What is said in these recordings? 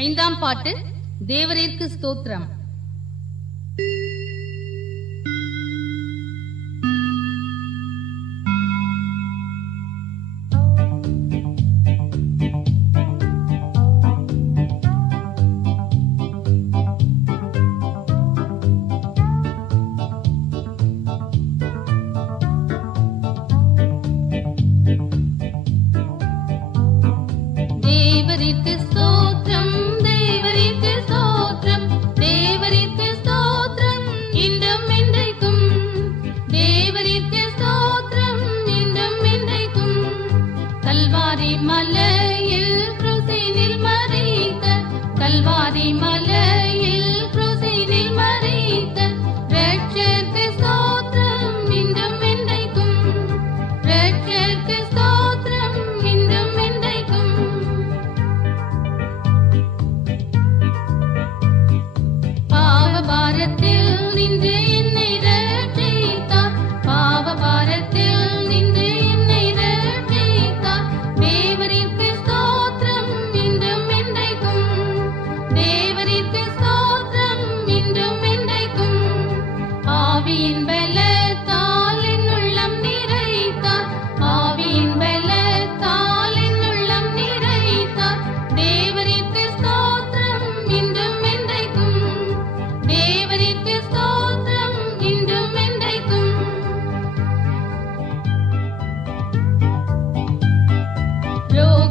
ஐந்தாம் பாட்டு தேவரிற்கு ஸ்தோத்திரம் Cristo. மலையில் குருசினில் மறைத்த கல்வாரி மலையில் குருசினில் மறைத்த ரட்சக்கு ஸ்தோத்திரம் இன்றும் என்றைக்கும் ரட்சக்கு ஸ்தோத்திரம் இன்றும் என்றைக்கும். பாவ பாரத்தில் நின்று என்னை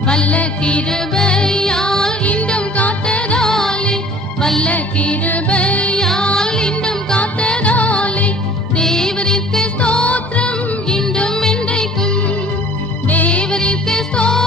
வல்ல கிருபையால் இன்றும் காத்ததாலே வல்ல கிருபையால் இன்றும் காத்ததாலே தேவரிற்கு ஸ்தோத்திரம் இன்றும் என்றைக்கும். தேவரிற்கு ஸ்தோத்திரம்